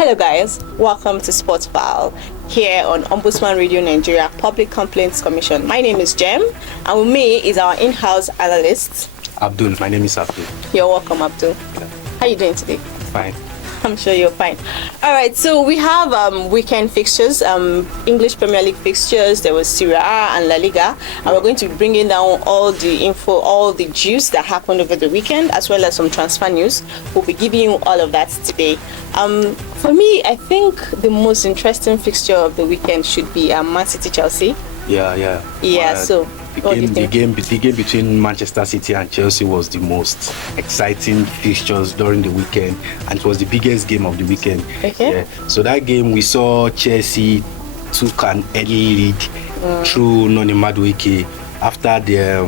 Hello guys, welcome to Sports File here on Ombudsman Radio Nigeria Public Complaints Commission. My name is Jem and with me is our in-house analyst. Abdul, my name is Abdul. You're welcome, Abdul. Yeah. How are you doing today? Fine. I'm sure you're fine. All right, so we have weekend fixtures, English Premier League fixtures. There was Serie A and La Liga, and we're going to be bringing down all the info, all the juice that happened over the weekend, as well as some transfer news. We'll be giving you all of that today. For me, I think the most interesting fixture of the weekend should be Man City Chelsea. Yeah. So. The game between Manchester City and Chelsea was the most exciting fixtures during the weekend, and it was the biggest game of the weekend. Okay. Yeah. So that game we saw Chelsea took an early lead through Noni Madueke after the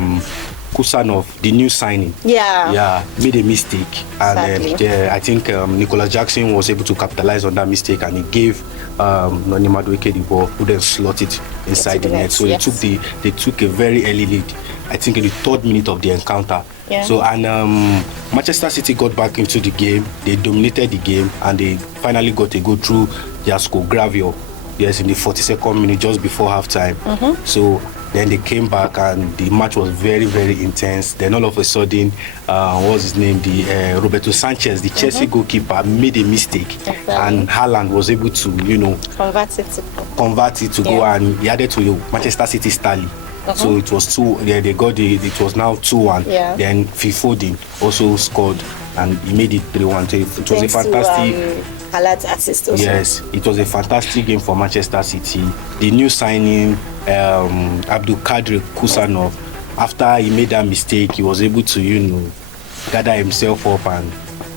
Kusanov, the new signing. Yeah, made a mistake, and I think Nicolas Jackson was able to capitalize on that mistake, and he gave Noni Madueke the ball, who then slotted it inside the net. So they took a very early lead, I think in the 3rd minute of the encounter. Yeah. So Manchester City got back into the game. They dominated the game, and they finally got a goal through Jasko Gravio. Yes, in the 42nd minute, just before halftime. So then they came back and the match was very, very intense. Then all of a sudden, what was his name? The Roberto Sanchez, the Chelsea goalkeeper, made a mistake, and Haaland was able to, convert it to go, and he added to the Manchester City tally. So it was 2. They got it was now 2-1. Yeah. Then Foden also scored, and he made it 3-1. So it was a fantastic. Haaland's assist also. Yes, it was a fantastic game for Manchester City. The new signing, Abdul Kadir Kusanov, after he made that mistake, he was able to, gather himself up and,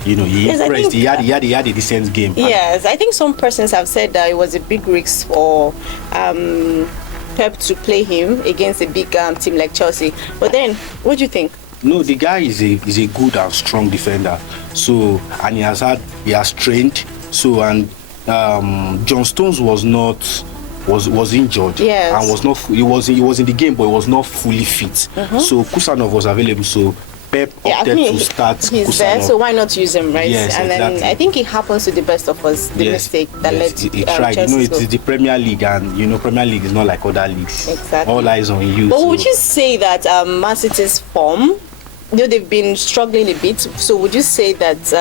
he impressed. He had a decent game. Yes, I think some persons have said that it was a big risk for Pep to play him against a big team like Chelsea. But then, what do you think? No, the guy is a good and strong defender. So, and he has trained. So, and John Stones was injured. Yes. And was not. He was in the game, but he was not fully fit. So Kusanov was available. So Pep opted to start he's Kusanov. there, so why not use him, right? Yes, and exactly. then I think it happens to the best of us. The mistake that led to he tried. Chelsea It's the Premier League, and Premier League is not like other leagues. Exactly. All eyes on you. But would you say that Man City's form, they've been struggling a bit, so would you say that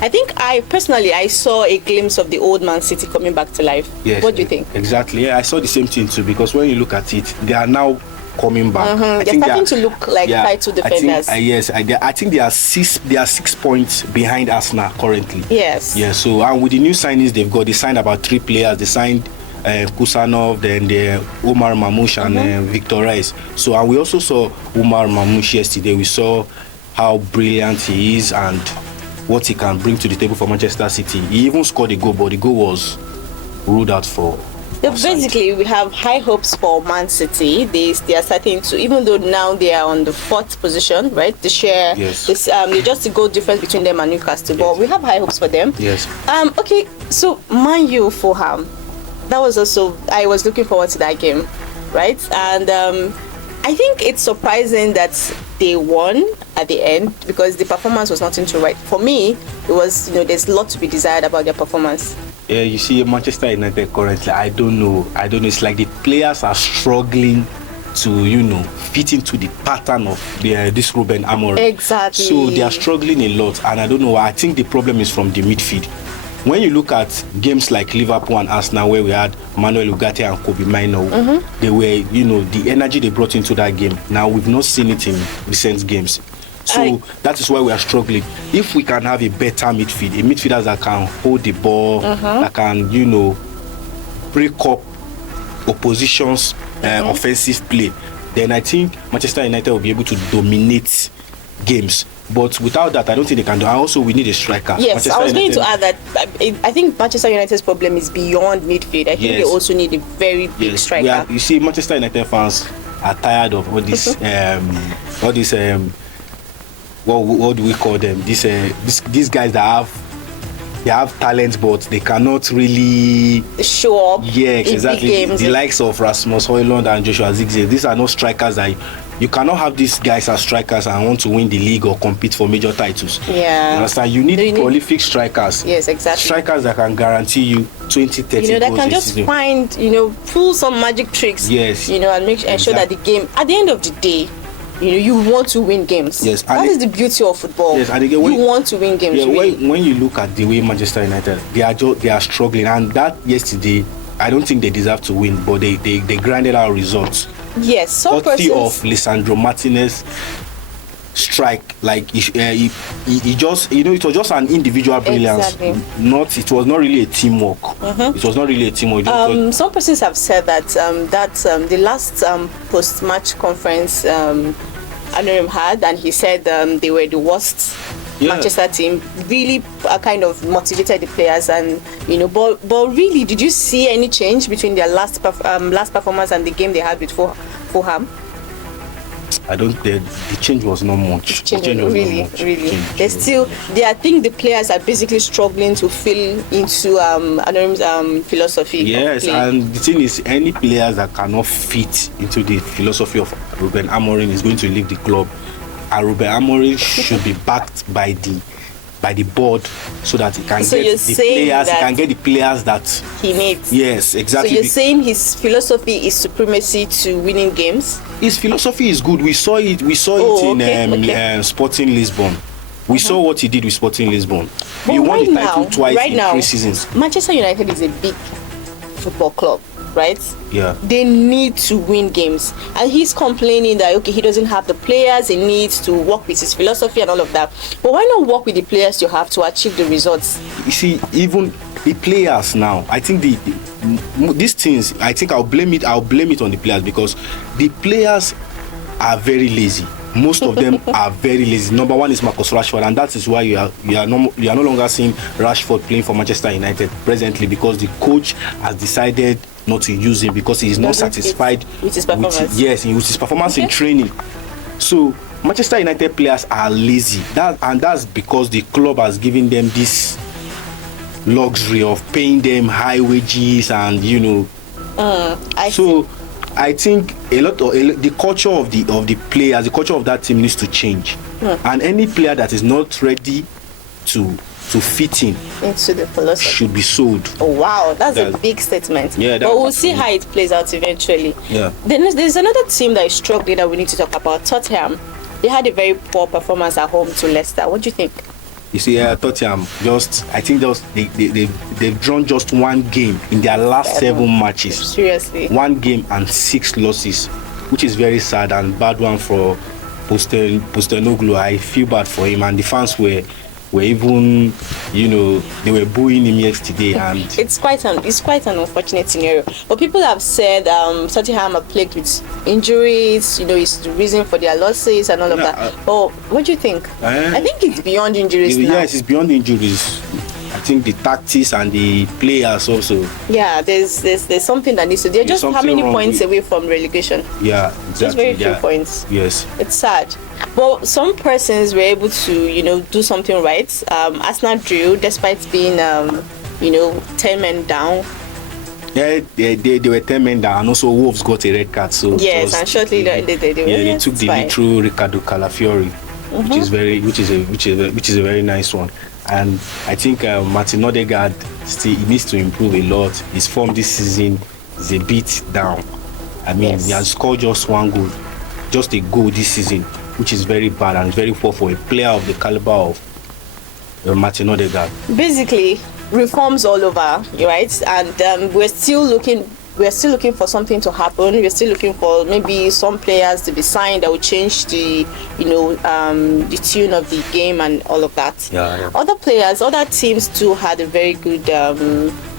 I think I personally saw a glimpse of the old Man City coming back to life? Yes. What do you think? Exactly. Yeah, I saw the same thing too, because when you look at it, they are now coming back. They're starting to look like title defenders. I think they are 6 points behind Arsenal currently. Yes. Yeah. So, and with the new signings they signed about 3 players. They signed Kusanov, then the Omar Mamouche and Victor Reis. So, and we also saw Omar Mamouche yesterday. We saw how brilliant he is and what he can bring to the table for Manchester City. He even scored a goal, but the goal was ruled out for. Basically, we have high hopes for Man City. They are starting to, even though now they are on the 4th position, right? They share this. There's just a goal difference between them and Newcastle, but we have high hopes for them. Yes. Okay, so Man U Fulham. That was also, I was looking forward to that game, right? And I think it's surprising that they won at the end, because the performance was nothing to write. For me, it was, there's a lot to be desired about their performance. Yeah, you see Manchester United currently, I don't know. It's like the players are struggling to, fit into the pattern of this Ruben Amorim. Exactly. So they are struggling a lot, and I don't know why. I think the problem is from the midfield. When you look at games like Liverpool and Arsenal, where we had Manuel Ugarte and Kobe Mainoo, they were, the energy they brought into that game. Now we've not seen it in recent games. So that is why we are struggling. If we can have a better midfield, a midfielder that can hold the ball, that can, break up opposition's offensive play, then I think Manchester United will be able to dominate games. But without that, I don't think they can do. And also, we need a striker. Yes, I was going to add that I think Manchester United's problem is beyond midfield. I think they also need a very big striker. You see, Manchester United fans are tired of all this, what do we call them? These guys that have talent, but they cannot really show up. Yeah, exactly. Big games. The likes of Rasmus Højlund and Joshua Zirkzee, these are not strikers that You cannot have these guys as strikers and want to win the league or compete for major titles. Yeah. You understand? You need prolific strikers. Yes, exactly. Strikers that can guarantee you 20, 30 that goals can a just season. find, pull some magic tricks. Yes. And ensure that the game, at the end of the day, you want to win games. Yes. That is the beauty of football. Yes, and again, you want to win games. Yeah, really. when you look at the way Manchester United, they are struggling, and that yesterday, I don't think they deserve to win, but they grinded out results. Yes, some courtesy persons of Lisandro Martinez strike, like he just, it was just an individual brilliance. Exactly. It was not really a teamwork. It was not really a teamwork. Some persons have said that the last post-match conference Anorim had, and he said they were the worst Manchester team, really kind of motivated the players, and but really, did you see any change between their last performance and the game they had with Fulham? I don't. The change was not much. The change was really, not much. really. I think the players are basically struggling to fill into Anorim's philosophy. Yes, and the thing is, any players that cannot fit into the philosophy of Ruben Amorim is going to leave the club. And Ruben Amorim should be backed by the board so that he can get the players that he needs. Yes, exactly. So you're saying his philosophy is supremacy to winning games? His philosophy is good. We saw it in Sporting Lisbon. We saw what he did with Sporting Lisbon. He won the title twice in 3 seasons. Manchester United is a big football club, right? Yeah. They need to win games. And he's complaining that, he doesn't have the players, he needs to work with his philosophy and all of that. But why not work with the players you have to achieve the results? You see, even the players now, I think these things, I think I'll blame it on the players, because the players are very lazy. Most of them are very lazy. Number one is Marcus Rashford, and that is why you are no longer seeing Rashford playing for Manchester United presently, because the coach has decided not to use him because he is not satisfied with his performance. With his performance in training. So Manchester United players are lazy. That's because the club has given them this luxury of paying them high wages, and I think the culture of the players, the culture of that team needs to change. And any player that is not ready to fit in into the philosophy should be sold. Oh wow, that's a big statement. Yeah, but we'll see how it plays out eventually. Yeah. Then there's another team that is struggling that we need to talk about. Tottenham. They had a very poor performance at home to Leicester. What do you think? You see, Tottenham they've drawn just one game in their last 7 matches. Seriously. 1 game and 6 losses, which is very sad and bad one for Postecoglou. I feel bad for him, and the fans were even, they were booing him yesterday, and it's quite an unfortunate scenario. But people have said Tottenham are plagued with injuries. It's the reason for their losses and all of that. But what do you think? I think it's beyond injuries now. Yes, it's beyond injuries. I think the tactics and the players also. Yeah, there's something that needs to. They're just how many points away from relegation? Yeah, exactly. Just very few points. Yes. It's sad. But some persons were able to, do something right. Arsenal drew despite being, 10 men down. Yeah, they were 10 men down, and also Wolves got a red card. So yes, and shortly they took the lead through Ricardo Calafiori, which is a very nice one. And I think Martin Odegaard he needs to improve a lot. His form this season is a bit down. I mean, he has scored just 1 goal, just a goal this season, which is very bad and very poor for a player of the caliber of Martin Odegaard. Basically, reforms all over, right? And we're still looking for something to happen. We're still looking for maybe some players to be signed that will change the tune of the game and all of that. Yeah. Other teams too had a very good,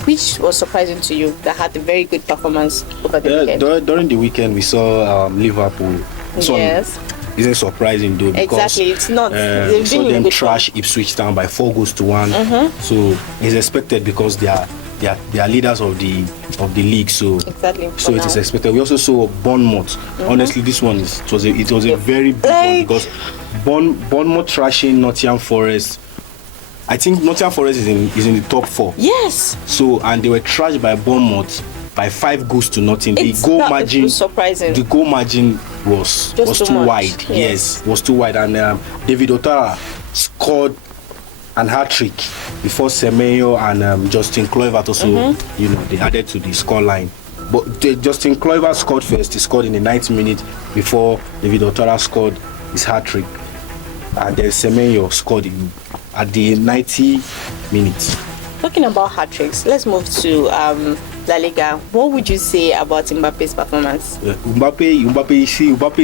which was surprising to you, that had a very good performance over the weekend. During the weekend, we saw Liverpool. Yes. Isn't surprising though, because exactly, it's not. We saw them trash Ipswich Town by 4 goals to 1. So it's expected because they are leaders of the league. So exactly. So it is expected. We also saw Bournemouth. Honestly, this one it was a very big one, because Bournemouth trashing Nottingham Forest. I think Nottingham Forest is in the top 4. Yes. So, and they were trashed by Bournemouth by 5 goals to nothing. It's surprising. The goal margin was Just too too much. wide. Yes. Yes, was too wide, and David Otara scored an hat-trick before Semenyo and Justin Kluivert also, they added to the scoreline. But Justin Kluivert scored first. He scored in the 90th minute before David Otara scored his hat-trick. And then Semenyo scored at the 90 minutes. Talking about hat-tricks, let's move to La Liga. What would you say about Mbappe's performance? Mbappe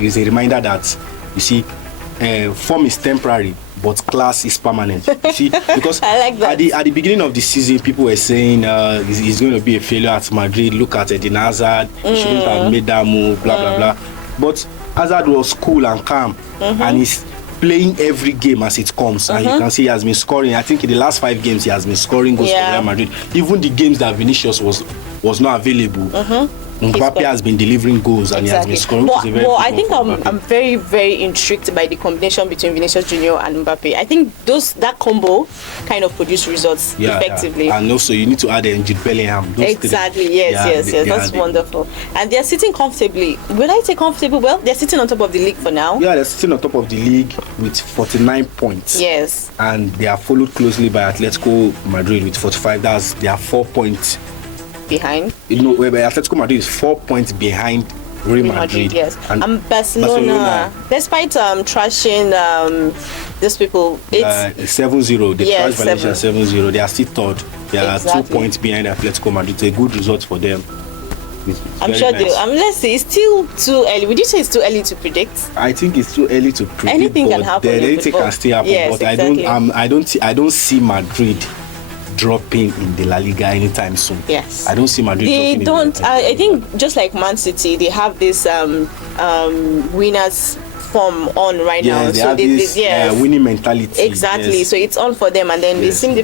is a reminder that, you see, form is temporary, but class is permanent. You see, because I like that. At the beginning of the season, people were saying he's going to be a failure at Madrid. Look at Eden Hazard. He shouldn't have made that move, blah, blah, blah. But Hazard was cool and calm, and he's playing every game as it comes. And you can see he has been scoring. I think in the last 5 games, he has been scoring goals for Real Madrid. Even the games that Vinicius was not available. Mbappe has been delivering goals and he has been scoring. Well, I think I'm very, very intrigued by the combination between Vinicius Junior and Mbappe. I think that combo kind of produce results effectively. Yeah. And also you need to add Jude Bellingham. Exactly. Yes. That's wonderful. And they're sitting comfortably. Will I say comfortable? Well, they're sitting on top of the league for now. Yeah, they're sitting on top of the league with 49 points. Yes. And they are followed closely by Atletico Madrid with 45. They are 4 points behind. Atletico Madrid is 4 points behind Real Madrid. Yes. And Barcelona, despite trashing these people, it's 7-0. They trashed Valencia 7-0. They are still third. They are 2 points behind Atletico Madrid. It's a good result for them. I'm sure nice. Let's see, it's still too early. Would you say it's too early to predict? I think it's too early to predict. Anything can happen. Anything can still happen. Yes, but exactly. I don't see Madrid dropping in the La Liga anytime soon. Yes. I don't see Madrid they dropping. I think just like Man City, they have this winners form on right now. They have this winning mentality. Exactly. Yes. So it's on for them, and then they seem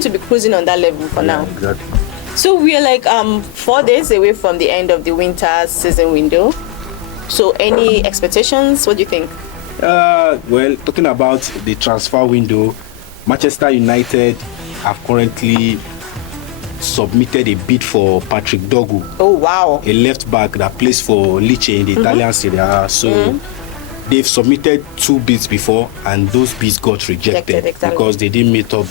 to be cruising on that level for now. Exactly. So we are like 4 days away from the end of the winter season window. So any expectations? What do you think? Well, talking about the transfer window, Manchester United have currently submitted a bid for Patrick Dogu. Oh wow! A left back that plays for Lecce in the Italian Serie A. So they've submitted 2 bids before, and those bids got rejected because they didn't meet up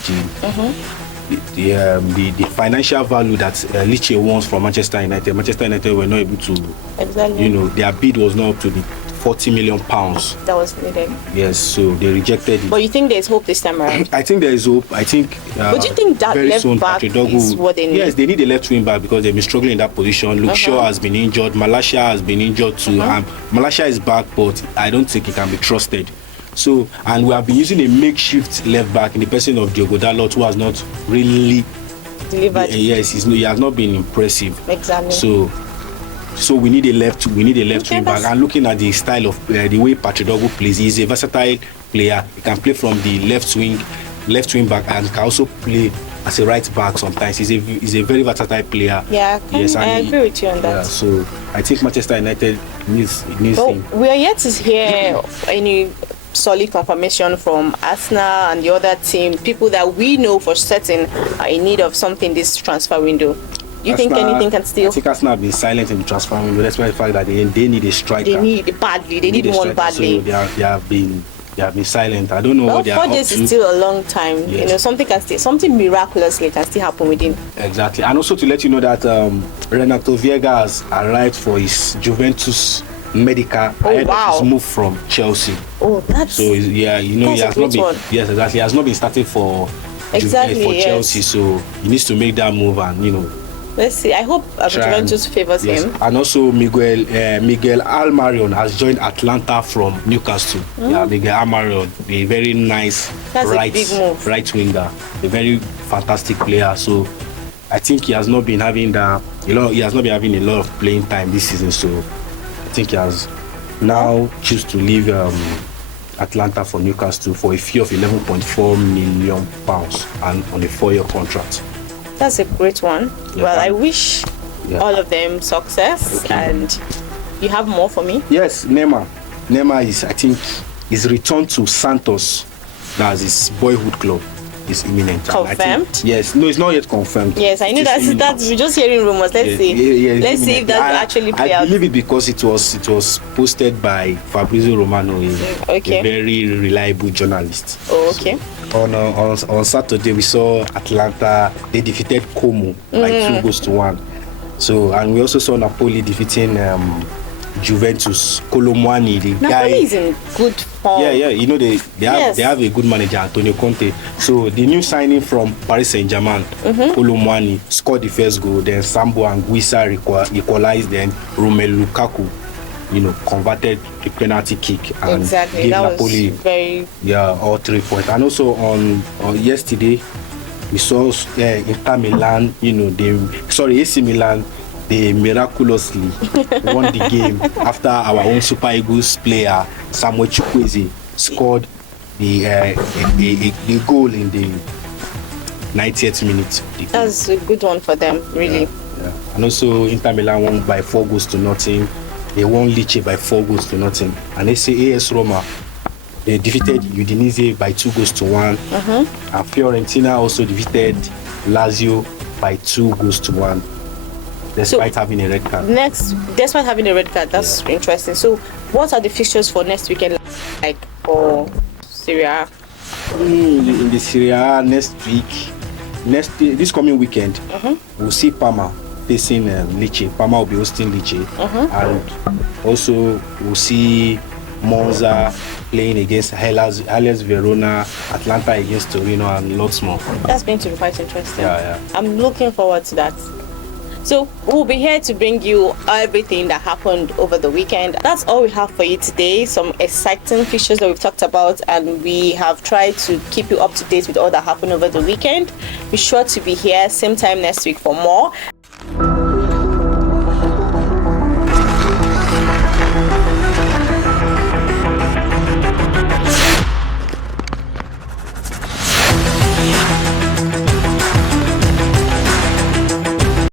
the financial value that Lecce wants from Manchester United. Manchester United were not able to, their bid was not up to the £40 million that was needed. Yes, so they rejected it. But you think there's hope this time around? I think there is hope. I think. But do you think that very left soon, back is what they need? Yes, they need a left wing back because they've been struggling in that position. Luke Shaw has been injured. Malacia has been injured too. Malacia is back, but I don't think he can be trusted. So, and we have been using a makeshift left back in the person of Diogo Dalot, who has not really delivered. Yes, he has not been impressive. Exactly. So we need a left wing back. And looking at the style of the way Patrick Dogu plays, he's a versatile player. He can play from the left wing back, and can also play as a right back sometimes. He's a very versatile player. Yeah, I agree with you on that. Yeah, so I think Manchester United needs him. We are yet to hear any solid confirmation from Arsenal and the other team, people that we know for certain are in need of something this transfer window. You think anything can still? I think Arsenal have been silent in the transfer window. That's why the fact that they need a striker. They need one badly. So they have been silent. I don't know what they are up to. 4 days is still a long time. Yes. Something miraculously can still happen within. Exactly. And also to let you know that Renato Vieira has arrived for his Juventus medical ahead of his move from Chelsea. Oh, that's so he has not been. One. Yes, exactly. He has not been starting for Chelsea, so he needs to make that move and Let's see. I hope Juventus favors him. And also Miguel Almiron has joined Atlanta from Newcastle. Yeah, Miguel Almiron, a very nice right winger, a very fantastic player. So I think he has not been having a lot of playing time this season. So I think he has now choose to leave Atlanta for Newcastle for a fee of £11.4 million and on a 4-year contract. That's a great one. Yeah. Well, I wish all of them success. Okay. And you have more for me? Yes, Neymar is, I think, his return to Santos, that's his boyhood club. is imminent. And I think- Confirmed? yes, no, it's not yet confirmed. Yes, I know It is imminent. that's we're just hearing rumors. Let's Yeah, see. it's Let's see if imminent. that will actually play I out. believe it because it was posted by Fabrizio Romano, Okay. a very reliable journalist. Oh, okay. On Saturday we saw Atlanta. They defeated Como by 2-1. So, and we also saw Napoli defeating Juventus. Colomwani, the Napoli guy. is in good form. Yeah. You know they Yes. have a good manager, Antonio Conte. So the new signing from Paris Saint-Germain, Colomwani, scored the first goal. Then Sambo and Guisa equalized. Then Romelu Lukaku, converted the penalty kick and Exactly. gave That Napoli was very. all 3 points. And also on yesterday, we saw Inter Milan. AC Milan. They miraculously won the game after our own Super Eagles player Samuel Chukwueze scored the goal in the 90th minute. That's a good one for them, really. Yeah. And also Inter Milan won by 4-0. They won Lecce by 4-0. And AS Roma, they defeated Udinese by 2-1. And Fiorentina also defeated Lazio by 2-1. Despite having a red card. Despite having a red card, that's interesting. So, what are the fixtures for next weekend like for Syria? In the Serie A this coming weekend, we'll see Parma facing Lecce. Parma will be hosting Lecce, and also we'll see Monza playing against Hellas Verona, Atlanta against Torino, and lots more. That's going to be quite interesting. Yeah. I'm looking forward to that. So we'll be here to bring you everything that happened over the weekend. That's all we have for you today. Some exciting features that we've talked about, and we have tried to keep you up to date with all that happened over the weekend. Be sure to be here same time next week for more.